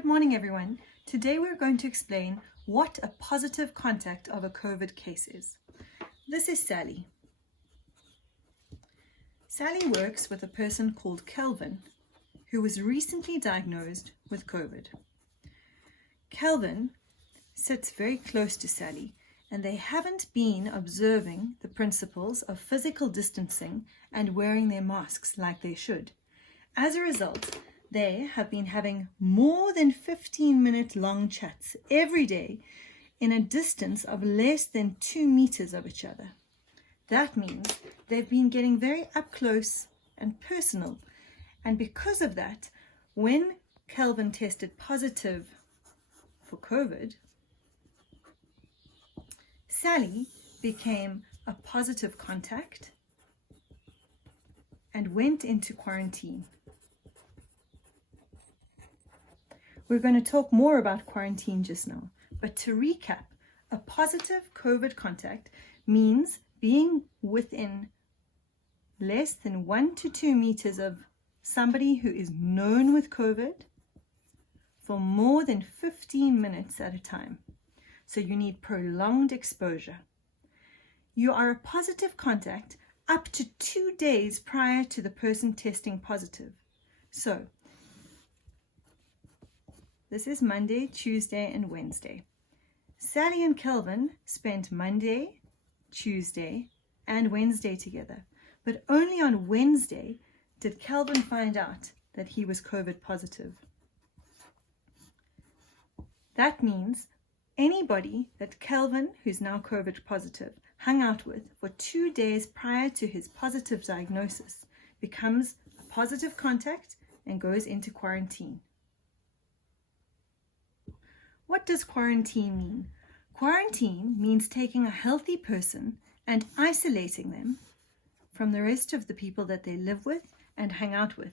Good morning, everyone. Today we're going to explain what a positive contact of a COVID case is. This is Sally. Sally works with a person called Kelvin, who was recently diagnosed with COVID. Kelvin sits very close to Sally, and they haven't been observing the principles of physical distancing and wearing their masks like they should. As a result, they have been having more than 15-minute long chats every day in a distance of less than 2 meters of each other. That means they've been getting very up close and personal. And because of that, when Kelvin tested positive for COVID, Sally became a positive contact and went into quarantine. We're going to talk more about quarantine just now, but to recap, a positive COVID contact means being within less than 1 to 2 meters of somebody who is known with COVID for more than 15 minutes at a time. So you need prolonged exposure. You are a positive contact up to 2 days prior to the person testing positive. So this is Monday, Tuesday, and Wednesday. Sally and Kelvin spent Monday, Tuesday, and Wednesday together. But only on Wednesday did Kelvin find out that he was COVID positive. That means anybody that Kelvin, who's now COVID positive, hung out with for 2 days prior to his positive diagnosis becomes a positive contact and goes into quarantine. What does quarantine mean? Quarantine means taking a healthy person and isolating them from the rest of the people that they live with and hang out with,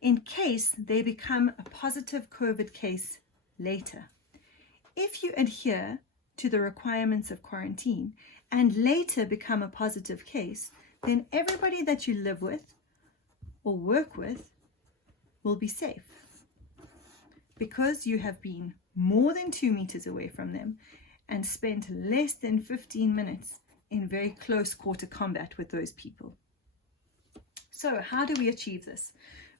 in case they become a positive COVID case later. If you adhere to the requirements of quarantine and later become a positive case, then everybody that you live with or work with will be safe, because you have been more than 2 meters away from them and spent less than 15 minutes in very close quarter combat with those people. So how do we achieve this?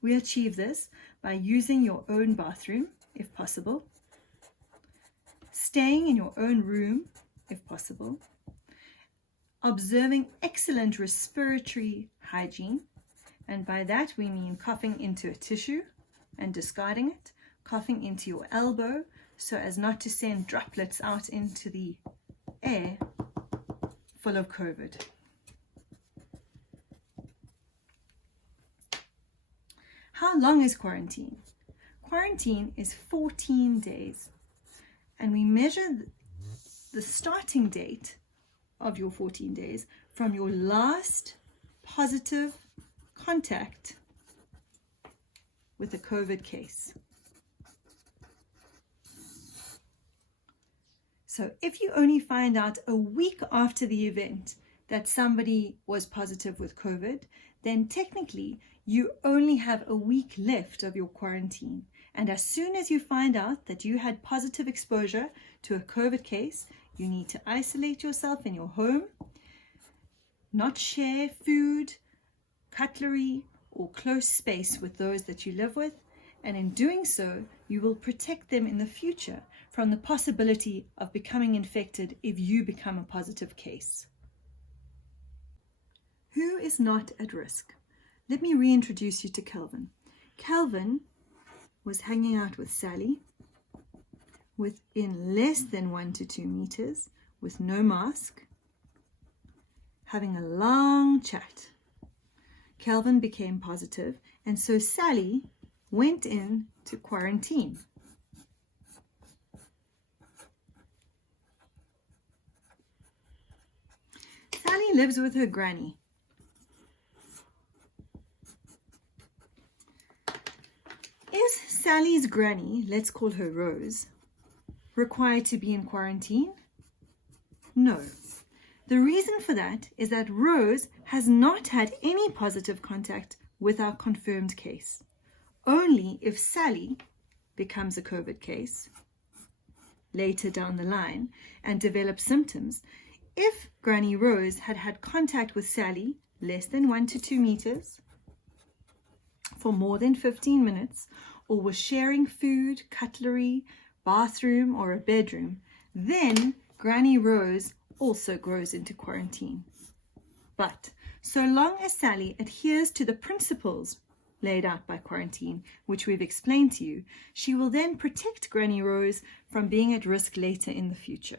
We achieve this by using your own bathroom, if possible, staying in your own room, if possible, observing excellent respiratory hygiene, and by that we mean coughing into a tissue and discarding it, coughing into your elbow so as not to send droplets out into the air full of COVID. How long is quarantine? Quarantine is 14 days, and we measure the starting date of your 14 days from your last positive contact with a COVID case. So if you only find out a week after the event that somebody was positive with COVID, then technically you only have a week left of your quarantine. And as soon as you find out that you had positive exposure to a COVID case, you need to isolate yourself in your home, not share food, cutlery, or close space with those that you live with. And in doing so, you will protect them in the future from the possibility of becoming infected if you become a positive case. Who is not at risk? Let me reintroduce you to Kelvin. Kelvin was hanging out with Sally within less than 1 to 2 meters with no mask, having a long chat. Kelvin became positive, and so Sally went into quarantine. Sally lives with her granny. Is Sally's granny, let's call her Rose, required to be in quarantine? No. The reason for that is that Rose has not had any positive contact with our confirmed case. Only if Sally becomes a COVID case later down the line and develops symptoms, if Granny Rose had had contact with Sally less than 1 to 2 meters for more than 15 minutes, or was sharing food, cutlery, bathroom, or a bedroom, then Granny Rose also goes into quarantine. But so long as Sally adheres to the principles laid out by quarantine, which we've explained to you, she will then protect Granny Rose from being at risk later in the future.